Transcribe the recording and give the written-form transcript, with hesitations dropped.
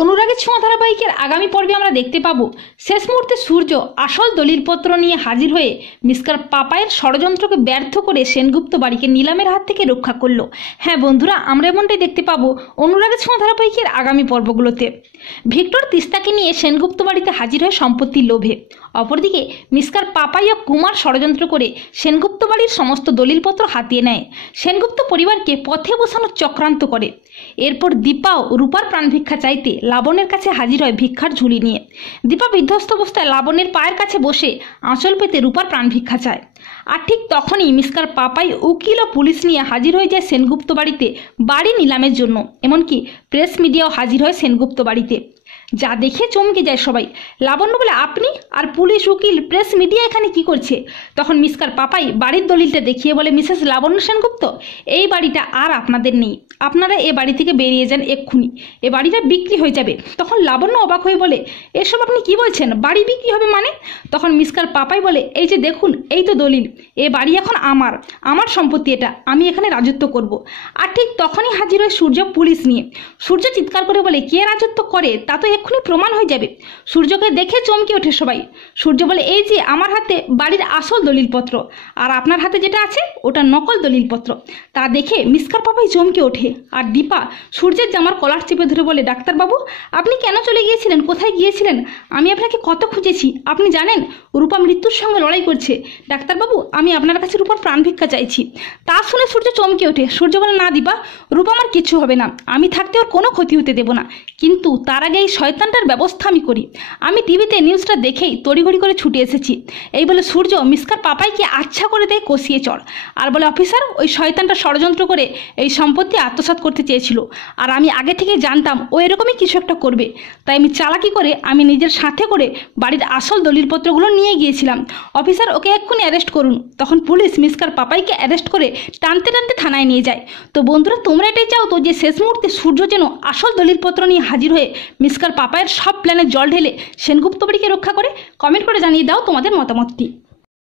অনুরাগের ছোঁয়া ধারাবাহিকের আগামী পর্বে আমরা দেখতে পাবো শেষ মুহূর্তে সূর্য আসল দলিলপত্র নিয়ে হাজির হয়ে মিস্টার পাপাইয়ের ষড়যন্ত্রকে ব্যর্থ করে সেনগুপ্ত বাড়িকে নিলামের হাত থেকে রক্ষা করলো। হ্যাঁ বন্ধুরা, আমরা এমনটাই দেখতে পাবো অনুরাগের ছোঁয়া ধারাবাহিকের আগামী পর্বগুলোতে। ভিক্টর তিস্তাকে নিয়ে সেনগুপ্ত বাড়িতে হাজির হয় সম্পত্তির লোভে। অপরদিকে মিস্টার পাপাই ও কুমার ষড়যন্ত্র করে সেনগুপ্ত বাড়ির সমস্ত দলিলপত্র হাতিয়ে নেয়। সেনগুপ্ত পরিবারকে পথে বসানোর চক্রান্ত করে। এরপর দীপাও রূপার প্রাণ ভিক্ষা চাইতে লাবণের কাছে হাজির হয় ভিক্ষার ঝুলি নিয়ে। দীপা বিধ্বস্ত অবস্থায় লাবণের পায়ের কাছে বসে আঁচল পেতে রূপার প্রাণ ভিক্ষা চায়। আর ঠিক তখনই মিস্টার পাপাই উকিল ও পুলিশ নিয়ে হাজির হয়ে যায় সেনগুপ্ত বাড়িতে বাড়ি নিলামের জন্য। এমনকি প্রেস মিডিয়াও হাজির হয় সেনগুপ্ত বাড়িতে, যা দেখে চমকে যায় সবাই। লাবণ্য বলে, আপনি আর পুলিশ, উকিল, প্রেস মিডিয়া এখানে কি করছে? তখন মিস্টার পাপাই বাড়ির দলিলটা দেখিয়ে বলে, মিসেস লাবণ্য সেনগুপ্ত, এই বাড়িটা আর আপনাদের নেই, আপনারা এ বাড়ি থেকে বেরিয়ে যান এক্ষুনি, এ বাড়িটা বিক্রি হয়ে যাবে। তখন লাবণ্য অবাক হয়ে বলে, এসব আপনি কি বলছেন, বাড়ি বিক্রি হবে মানে? তখন মিস্টার পাপাই বলে, এই যে দেখুন, এই তো দলিল, এ বাড়ি এখন আমার সম্পত্তি, এটা আমি এখানে রাজত্ব করব। আর ঠিক তখনই হাজির হয় সূর্য পুলিশ নিয়ে। সূর্য চিৎকার করে বলে, কে রাজত্ব করে তা তো এক্ষুনি প্রমাণ হয়ে যাবে। সূর্যকে দেখে চমকে ওঠে সবাই। সূর্য বলে, এই যে আমার হাতে বাড়ির আসল দলিলপত্র, আর আপনার হাতে যেটা আছে ওটা নকল দলিলপত্র। তা দেখে মিস্টার পাপাই চমকে ওঠে। আর দীপা সূর্যের জামার কলার চেপে ধরে বলে, ডাক্তারবাবু, আপনি কেন চলে গিয়েছিলেন? কোথায় গিয়েছিলেন? আমি আপনাকে কত খুঁজেছি, আপনি জানেন রূপা মৃত্যুর সঙ্গে লড়াই করছে। ডাক্তারবাবু, আমি আপনার কাছে রূপার প্রাণ ভিক্ষা চাইছি। তা শুনে সূর্য চমকে ওঠে। সূর্য বলে, না দীপা, রূপা আমার কিচ্ছু হবে না, আমি থাকতে ওর কোনো ক্ষতি হতে দেবো না। কিন্তু তার আগে এই শয়তানটার ব্যবস্থা আমি করি। আমি টিভিতে নিউজটা দেখেই তড়িঘড়ি করে ছুটে এসেছি। এই বলে সূর্য মিস্টার পাপাইকে আচ্ছা করে দেয় কষিয়ে চড়। আর বলে, অফিসার, ওই শয়তানটা ষড়যন্ত্র করে এই সম্পত্তি আত্মসাৎ করতে চেয়েছিল, আর আমি আগে থেকে জানতাম ও এরকমই কিছু একটা করবে। তাই আমি চালাকি করে আমি নিজের সাথে করে বাড়ির আসল দলিলপত্রগুলো নিয়ে গিয়েছিলাম। অফিসার, ওকে এক্ষুনি অ্যারেস্ট করুন। তখন পুলিশ মিস্টার পাপাইকে অ্যারেস্ট করে টানতে টানতে থানায় নিয়ে যায়। তো বন্ধুরা, তোমরা এটাই চাও তো যে শেষ মুহূর্তে সূর্য যেন আসল দলিলপত্র নিয়ে হাজির হয়ে মিস্টার পাপাইয়ের সব প্ল্যানে জল ঢেলে সেনগুপ্ত বাড়িকে রক্ষা করে? কমেন্ট করে জানিয়ে দাও তোমাদের মতামতটি।